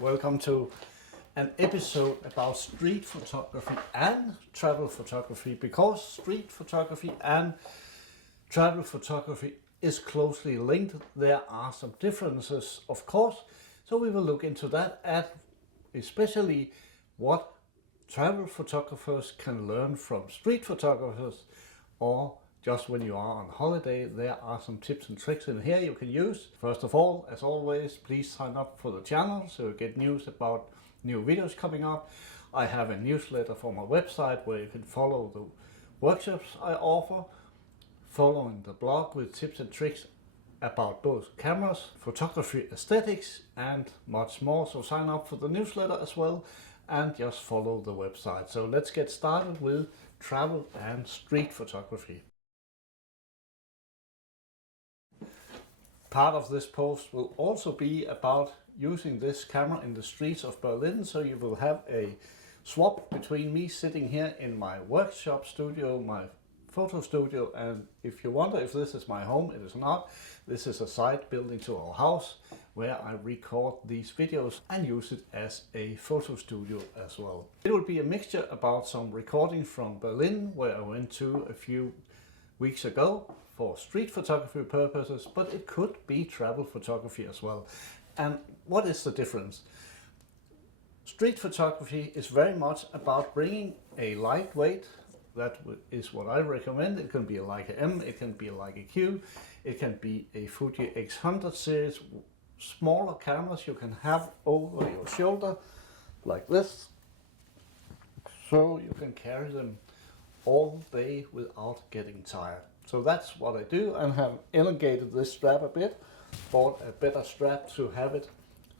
Welcome to an episode about street photography and travel photography, because street photography and travel photography is closely linked. There are some differences, of course, so we will look into that, and especially what travel photographers can learn from street photographers, or just when you are on holiday. There are some tips and tricks in here you can use. First of all, as always, please sign up for the channel so you get news about new videos coming up. I have a newsletter for my website where you can follow the workshops I offer, following the blog with tips and tricks about both cameras, photography, aesthetics, and much more. So sign up for the newsletter as well and just follow the website. So let's get started with travel and street photography. Part of this post will also be about using this camera in the streets of Berlin, so you will have a swap between me sitting here in my workshop studio, my photo studio, and if you wonder if this is my home, it is not. This is a side building to our house where I record these videos and use it as a photo studio as well. It will be a mixture about some recording from Berlin, where I went to a few weeks ago for street photography purposes, but it could be travel photography as well. And what is the difference? Street photography is very much about bringing a lightweight. That is what I recommend. It can be a Leica M, it can be a Leica Q, it can be a Fuji X100 series, smaller cameras you can have over your shoulder like this, so you can carry them all day without getting tired. So that's what I do, and have elongated this strap a bit, bought a better strap to have it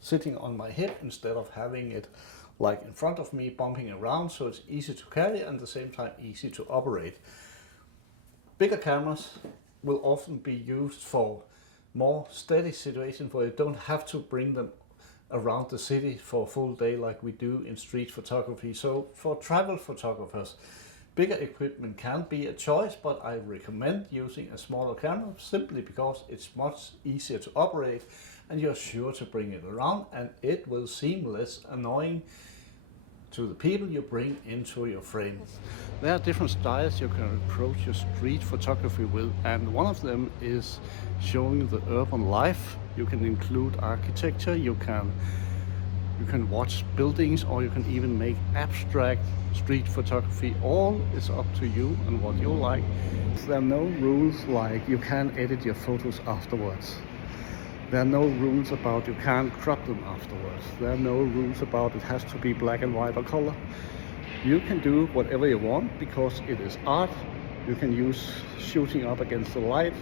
sitting on my hip instead of having it like in front of me bumping around, so it's easy to carry and at the same time easy to operate. Bigger cameras will often be used for more steady situations where you don't have to bring them around the city for a full day like we do in street photography. So for travel photographers, bigger equipment can be a choice, but I recommend using a smaller camera simply because it's much easier to operate and you're sure to bring it around, and it will seem less annoying to the people you bring into your frame. There are different styles you can approach your street photography with, and one of them is showing the urban life. You can include architecture, you can watch buildings, or you can even make abstract street photography. All is up to you and what you like. There are no rules like you can't edit your photos afterwards. There are no rules about you can't crop them afterwards. There are no rules about it has to be black and white or color. You can do whatever you want because it is art. You can use shooting up against the light.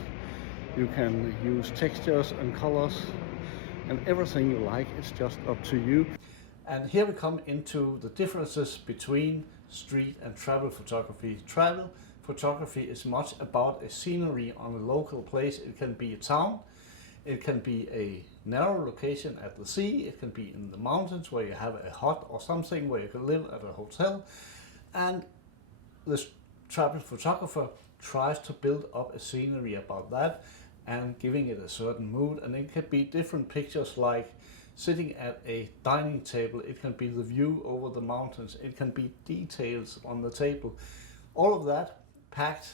You can use textures and colors and everything you like. It's just up to you. And here we come into the differences between street and travel photography. Travel photography is much about a scenery on a local place. It can be a town, it can be a narrow location at the sea, it can be in the mountains where you have a hut or something, where you can live at a hotel. And the travel photographer tries to build up a scenery about that and giving it a certain mood. And it can be different pictures like sitting at a dining table, it can be the view over the mountains, it can be details on the table. All of that packed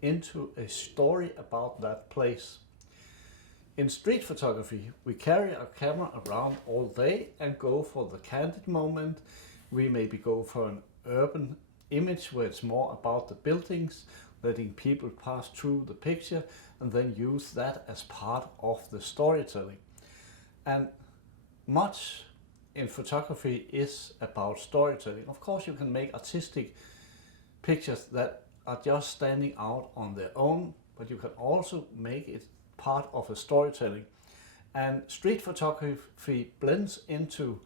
into a story about that place. In street photography, we carry our camera around all day and go for the candid moment. We maybe go for an urban image where it's more about the buildings, letting people pass through the picture, and then use that as part of the storytelling. And much in photography is about storytelling. Of course, you can make artistic pictures that are just standing out on their own, but you can also make it part of a storytelling. And street photography blends into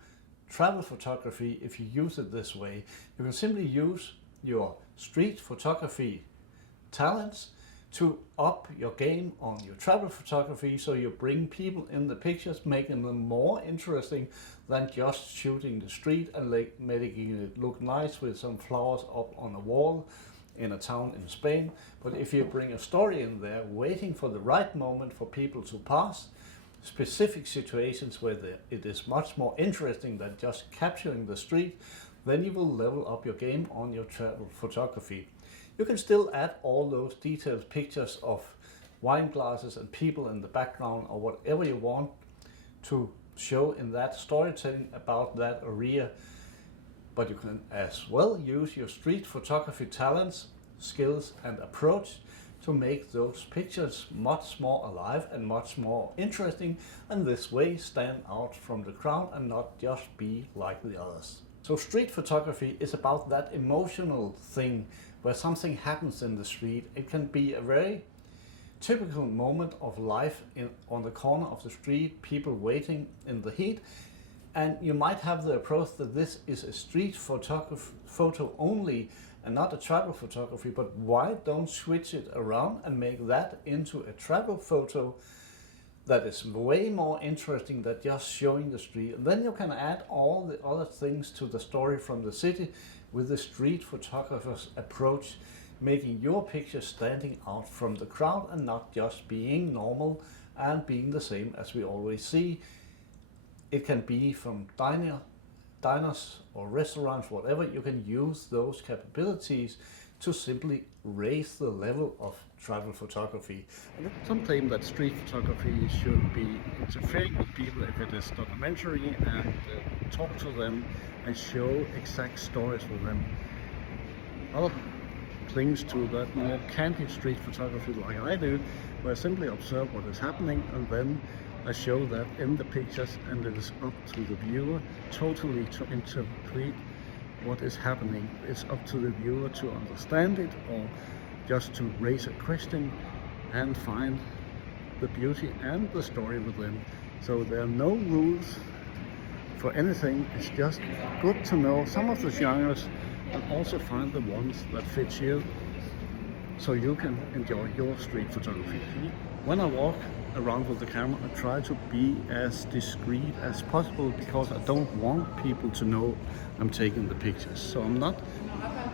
travel photography if you use it this way. You can simply use your street photography talents to up your game on your travel photography, so you bring people in the pictures, making them more interesting than just shooting the street and making it look nice with some flowers up on a wall in a town in Spain. But if you bring a story in there, waiting for the right moment for people to pass, specific situations where it is much more interesting than just capturing the street, then you will level up your game on your travel photography. You can still add all those detailed pictures of wine glasses and people in the background or whatever you want to show in that storytelling about that area. But you can as well use your street photography talents, skills and approach to make those pictures much more alive and much more interesting, and this way stand out from the crowd and not just be like the others. So street photography is about that emotional thing where something happens in the street. It can be a very typical moment of life on the corner of the street, people waiting in the heat, and you might have the approach that this is a street photo only and not a travel photography, but why don't switch it around and make that into a travel photo that is way more interesting than just showing the street. And then you can add all the other things to the story from the city with the street photographer's approach, making your picture standing out from the crowd and not just being normal and being the same as we always see. It can be from diners or restaurants, whatever. You can use those capabilities to simply raise the level of travel photography. Some claim that street photography should be interfering with people if it is documentary and talk to them and show exact stories with them. Other clings to that more candid street photography like I do, where I simply observe what is happening and then I show that in the pictures, and it is up to the viewer totally to interpret what is happening. It's up to the viewer to understand it or just to raise a question and find the beauty and the story within. So there are no rules for anything. It's just good to know some of the genres and also find the ones that fit you so you can enjoy your street photography. When I walk around with the camera, I try to be as discreet as possible because I don't want people to know I'm taking the pictures. So I'm not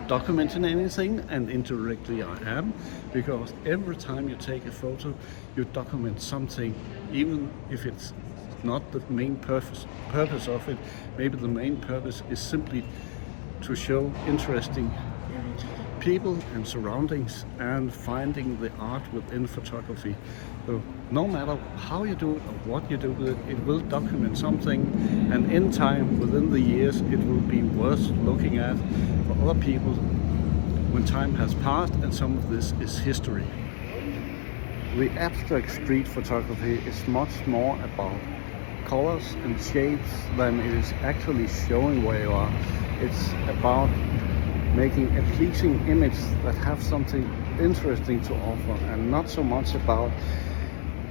documenting anything, and indirectly I am, because every time you take a photo, you document something, even if it's not the main purpose of it. Maybe the main purpose is simply to show interesting people and surroundings and finding the art within photography. So no matter how you do it or what you do with it, it will document something, and in time, within the years, it will be worth looking at for other people when time has passed, and some of this is history. The abstract street photography is much more about colors and shapes than it is actually showing where you are. It's about making a pleasing image that have something interesting to offer, and not so much about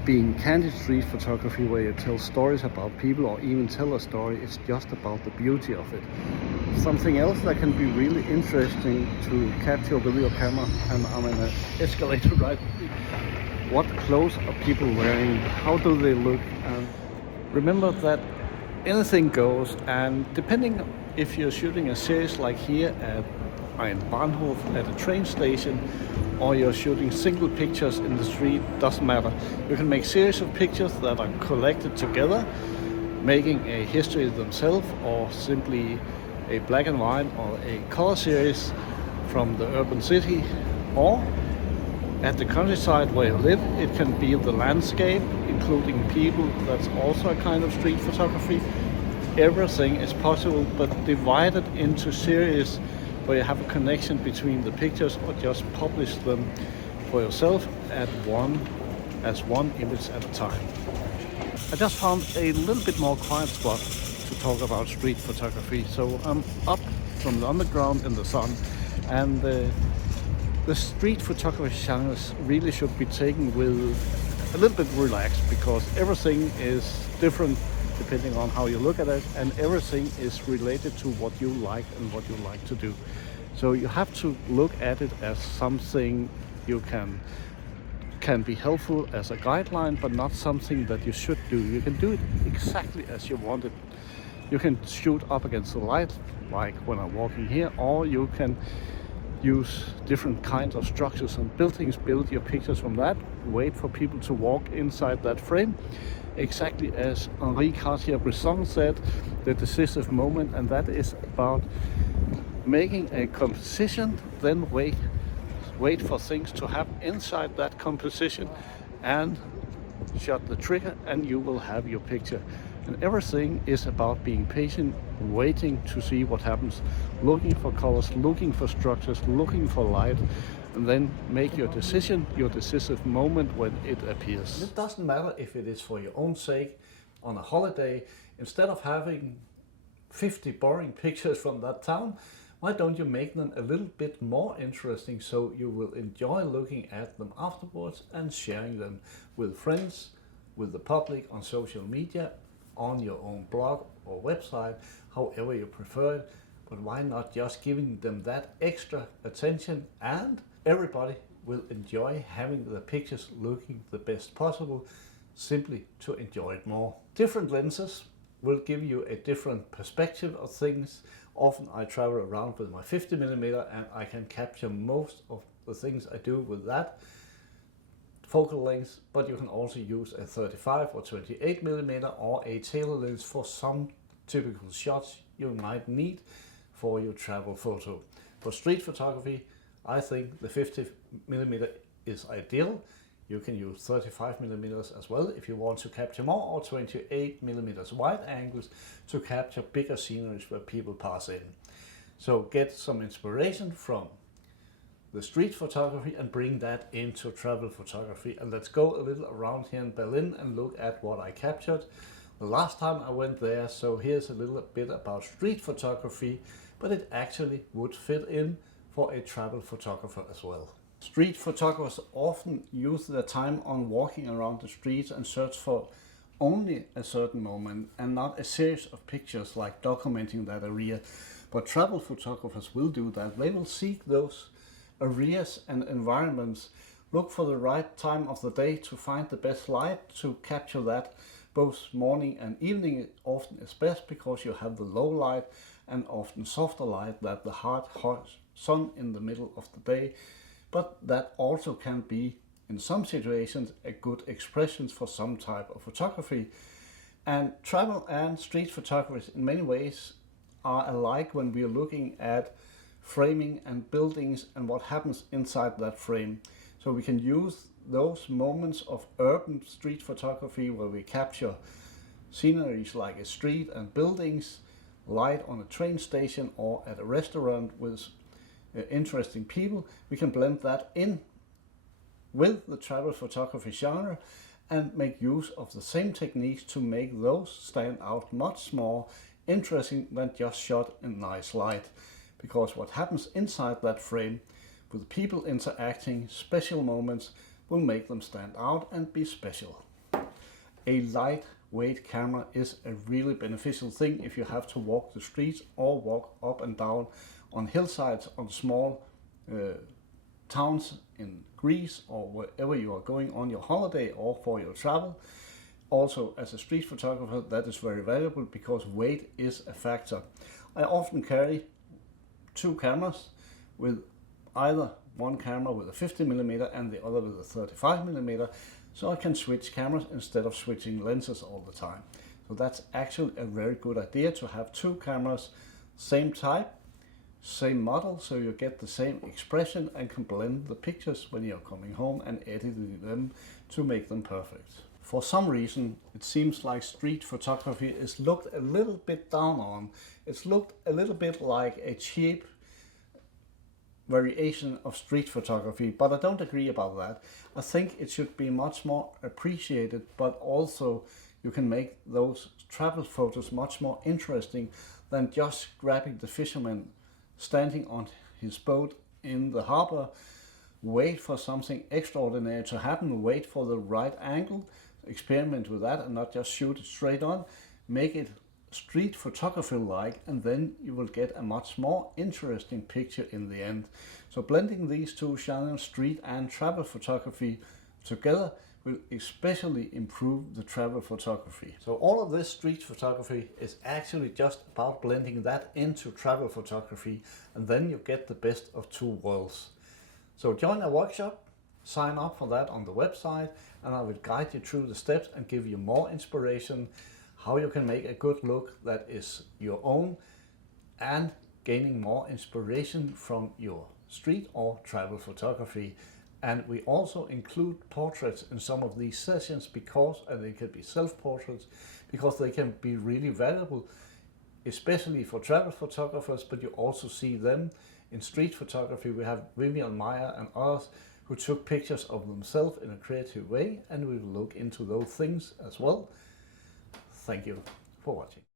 being candid street photography where you tell stories about people or even tell a story. It's just about the beauty of it. Something else that can be really interesting to capture with your camera, and I'm in an escalator right. What clothes are people wearing? How do they look? And remember that anything goes, and depending if you're shooting a series like here at Bahnhof at a train station, or you're shooting single pictures in the street, doesn't matter. You can make series of pictures that are collected together, making a history themselves, or simply a black and white or a color series from the urban city, or at the countryside where you live. It can be the landscape, including people. That's also a kind of street photography. Everything is possible, but divided into series where you have a connection between the pictures, or just publish them for yourself as one image at a time. I just found a little bit more quiet spot to talk about street photography. So I'm up from the underground in the sun, and the street photography genres really should be taken with a little bit relaxed, because everything is different depending on how you look at it, and everything is related to what you like and what you like to do. So you have to look at it as something you can be helpful as a guideline, but not something that you should do. You can do it exactly as you want it. You can shoot up against the light, like when I'm walking here, or you can use different kinds of structures and buildings, build your pictures from that, wait for people to walk inside that frame, exactly as Henri Cartier-Bresson said, the decisive moment, and that is about making a composition, then wait for things to happen inside that composition, and shut the trigger, and you will have your picture. And everything is about being patient, waiting to see what happens, looking for colors, looking for structures, looking for light, and then make your decision, your decisive moment when it appears. It doesn't matter if it is for your own sake, on a holiday. Instead of having 50 boring pictures from that town, why don't you make them a little bit more interesting so you will enjoy looking at them afterwards and sharing them with friends, with the public, on social media, on your own blog or website, however you prefer it. But why not just giving them that extra attention, and everybody will enjoy having the pictures looking the best possible, simply to enjoy it more. Different lenses will give you a different perspective of things. Often I travel around with my 50mm and I can capture most of the things I do with that focal length, but you can also use a 35 or 28mm or a tailor lens for some typical shots you might need for your travel photo. For street photography, I think the 50mm is ideal. You can use 35mm as well if you want to capture more, or 28mm wide angles to capture bigger sceneries where people pass in. So get some inspiration from the street photography and bring that into travel photography. And let's go a little around here in Berlin and look at what I captured the last time I went there. So here's a little bit about street photography, but it actually would fit in for a travel photographer as well. Street photographers often use their time on walking around the streets and search for only a certain moment and not a series of pictures like documenting that area. But travel photographers will do that. They will seek those areas and environments, look for the right time of the day to find the best light to capture that. Both morning and evening often is best because you have the low light and often softer light than the hot sun in the middle of the day. But that also can be, in some situations, a good expression for some type of photography. And travel and street photography in many ways are alike when we are looking at framing and buildings and what happens inside that frame. So we can use those moments of urban street photography where we capture sceneries like a street and buildings, light on a train station or at a restaurant with interesting people. We can blend that in with the travel photography genre and make use of the same techniques to make those stand out much more interesting than just shot in nice light. Because what happens inside that frame with people interacting, special moments, will make them stand out and be special. A lightweight camera is a really beneficial thing if you have to walk the streets or walk up and down on hillsides, on small towns in Greece or wherever you are going on your holiday or for your travel. Also, as a street photographer, that is very valuable because weight is a factor. I often carry two cameras, with either one camera with a 50mm and the other with a 35mm, so I can switch cameras instead of switching lenses all the time. So that's actually a very good idea to have two cameras, same type, same model, so you get the same expression and can blend the pictures when you're coming home and editing them to make them perfect. For some reason, it seems like street photography is looked a little bit down on. It's looked a little bit like a cheap variation of street photography, but I don't agree about that. I think it should be much more appreciated, but also you can make those travel photos much more interesting than just grabbing the fisherman standing on his boat in the harbor, wait for something extraordinary to happen, wait for the right angle, experiment with that and not just shoot it straight on, make it street photography like, and then you will get a much more interesting picture in the end. So blending these two genres, street and travel photography, together will especially improve the travel photography. So all of this street photography is actually just about blending that into travel photography, and then you get the best of two worlds. So join a workshop sign up for that on the website, and I will guide you through the steps and give you more inspiration how you can make a good look that is your own, and gaining more inspiration from your street or travel photography. And we also include portraits in some of these sessions and they can be self-portraits, because they can be really valuable, especially for travel photographers, but you also see them in street photography. We have Vivian Meyer and others who took pictures of themselves in a creative way, and we will look into those things as well. Thank you for watching.